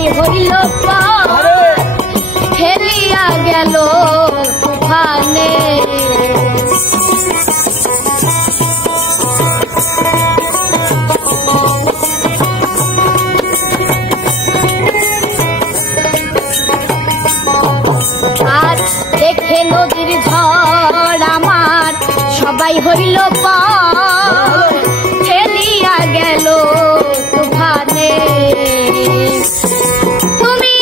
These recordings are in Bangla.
সবাই হইল ফেলিয়া গেল তুফানে। আর দেখে নদীর ঝড় আমার সবাই হইল ফেলিয়া গেল তুফানে। তুমি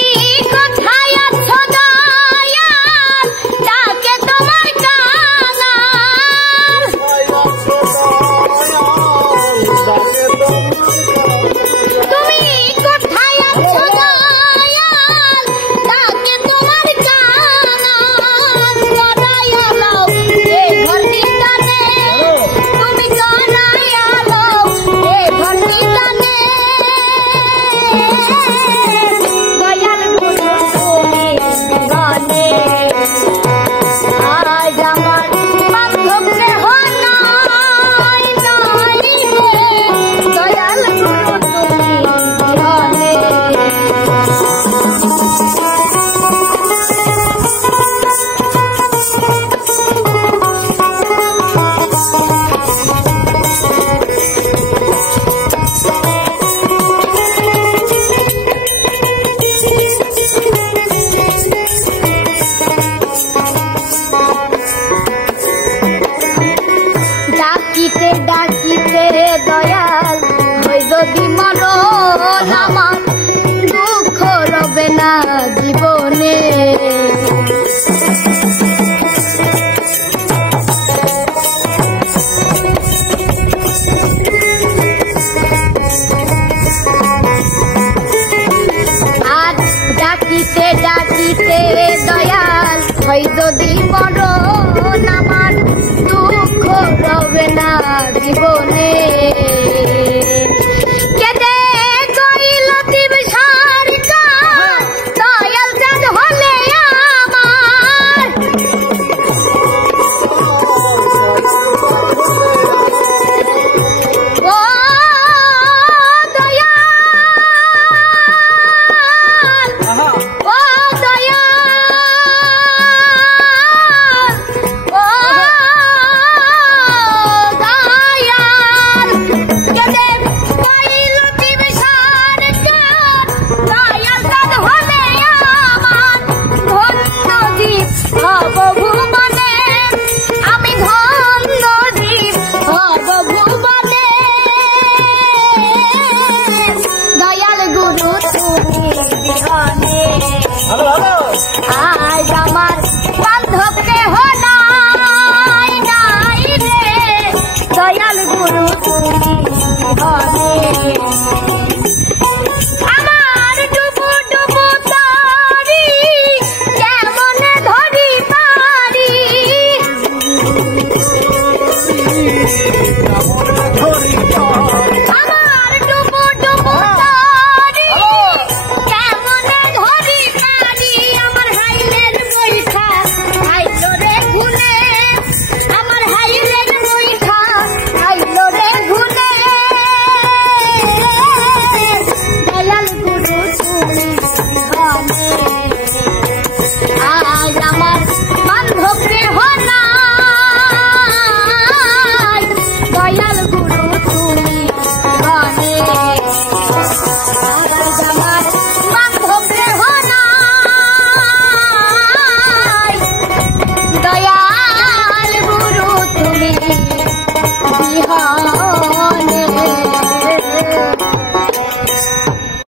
কোথায় আছো দয়াল, ডাকে তোমার কাঙাল। তুমি কোথায় আছো দয়াল, ডাকে তোমার কাঙাল। জড়াইয়া লও এই ঘন্টি টানে, তুমি জড়াইয়া লও এই ঘন্টি টানে। দয়াল গুরু তুমি গানে, আজ আমার বান্ধব কেহ নাই নাই রে। দয়াল গুরু তুমি গানে। ডাকিতে ডাকিতে দয়াল হই যদি মরণ, আমার দুঃখ রবে না জীবনে। আর ডাকিতে ডাকিতে দয়াল হই যদি মরণ,